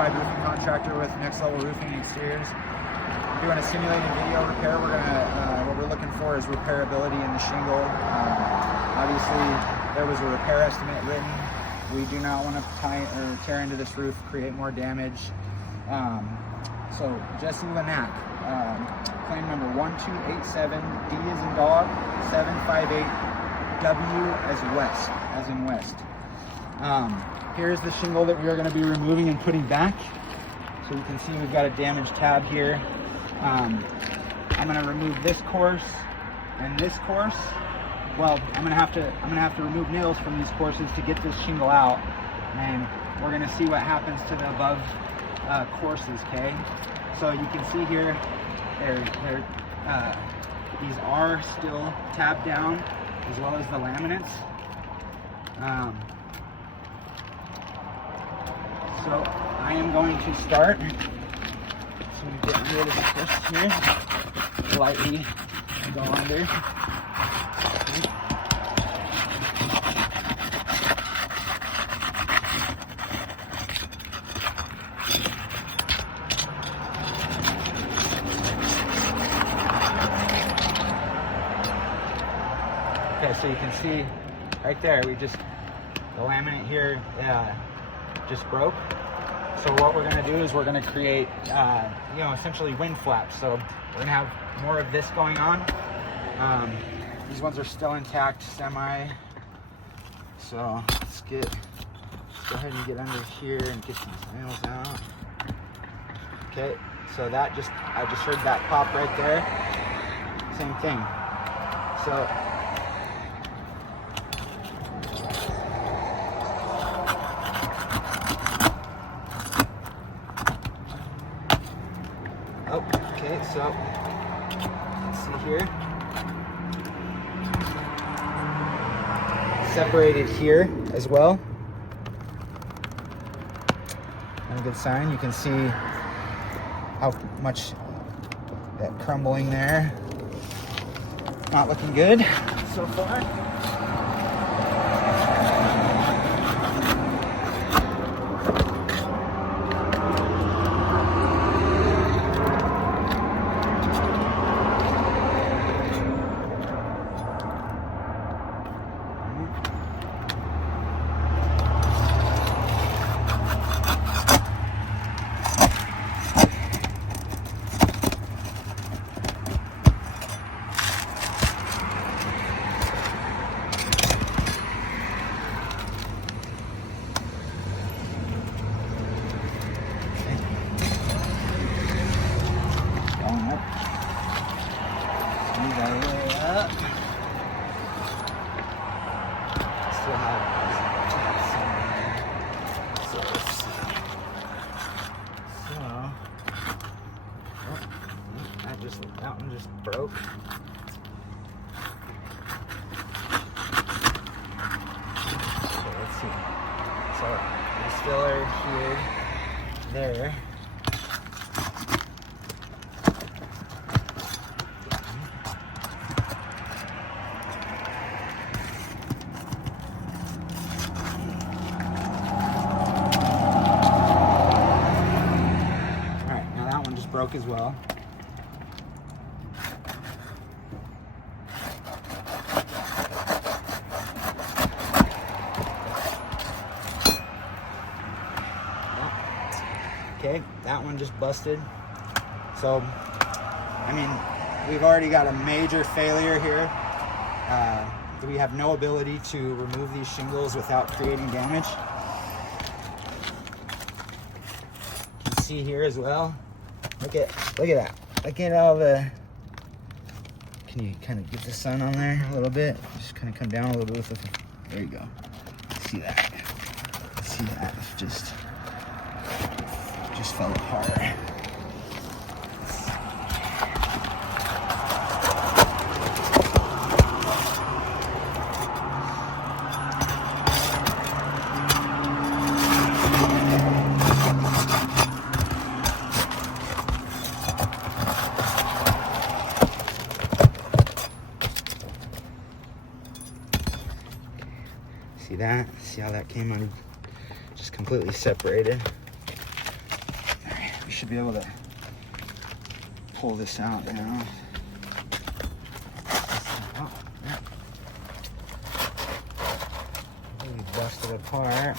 certified roofing contractor with Next Level Roofing and Exteriors. We're doing a simulated video repair. What we're looking for is repairability in the shingle. Obviously, there was a repair estimate written. We do not want to tear into this roof, create more damage. So Jesse Lenack, claim number 1287, D as in dog, 758, W as in west. Here's the shingle that we are going to be removing and putting back. So you can see we've got a damaged tab here. I'm going to remove this course and this course. Well, I'm going to have to remove nails from these courses to get this shingle out, and we're going to see what happens to the above courses. Okay, so you can see here, these are still tabbed down, as well as the laminates. So I am going to start. So we get rid of the courses here, lightly go under. Okay, so you can see right there, the laminate here just broke. So what we're gonna do is we're gonna create, essentially wind flaps. So we're gonna have more of this going on. These ones are still intact, semi. So let's go ahead and get under here and get these nails out. Okay, so I just heard that pop right there. Same thing. So okay, so let's see here. Separated here as well. And a good sign. You can see how much that crumbling there. Not looking good so far. That one just broke. Okay, let's see. So there's filler here, there. All right, now that one just broke as well. Okay, that one just busted. So, I mean, we've already got a major failure here. We have no ability to remove these shingles without creating damage. You can see here as well. Look at that. Look at all the. Can you kind of get the sun on there a little bit? Just kind of come down a little bit with the. There you go. See that? See that? Just fell apart. See that? See how that came on? Just completely separated. should be able to pull this out now. Oh, yeah. We busted apart.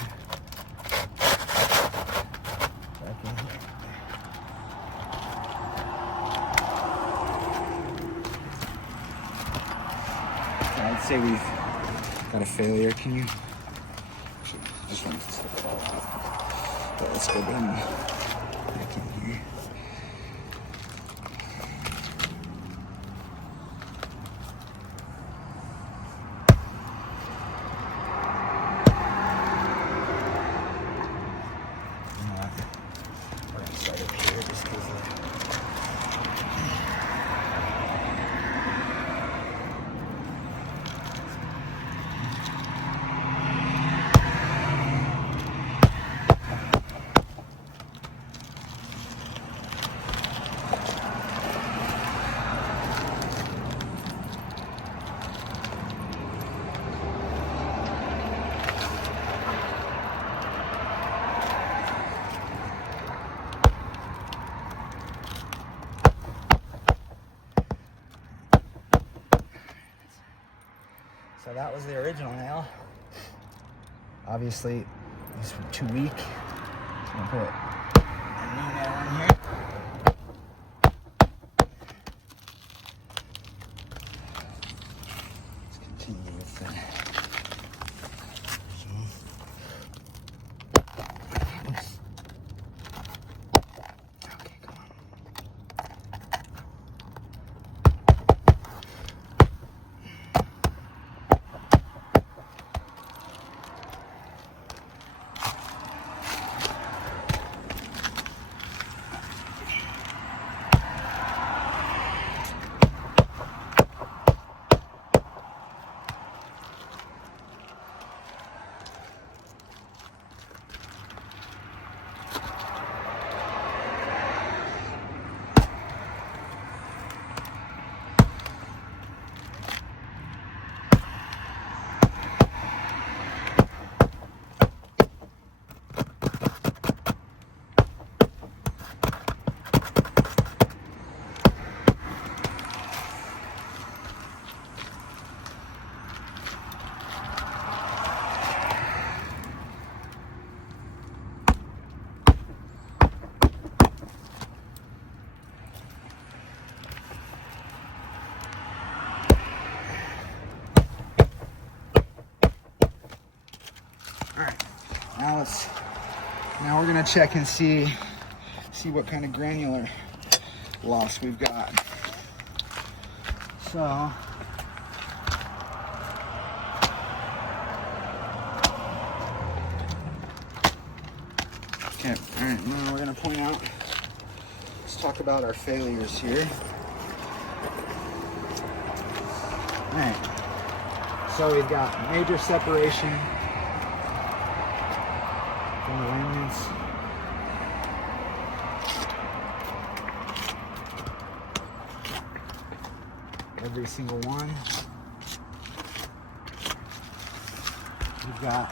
I'd say we've got a failure. Can you? I just want this to fall off. But let's go down back in here. We're gonna start up here just because so that was the original nail. Obviously, these were too weak. So I'm gonna put a new nail in here. Let's continue with the. Okay, come on. All right, now we're gonna check and see what kind of granular loss we've got. So okay, all right, now we're gonna point out, let's talk about our failures here. All right, so we've got major separation from the remnants. Every single one. We've got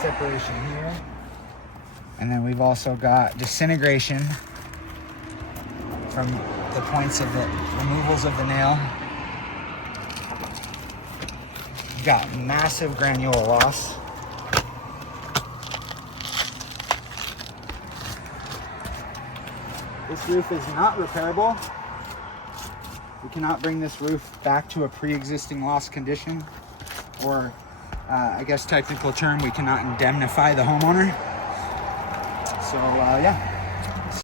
separation here. And then we've also got disintegration from the points of the removals of the nail. We've got massive granule loss. This roof is not repairable. We cannot bring this roof back to a pre-existing loss condition, or I guess technical term, we cannot indemnify the homeowner. So yeah.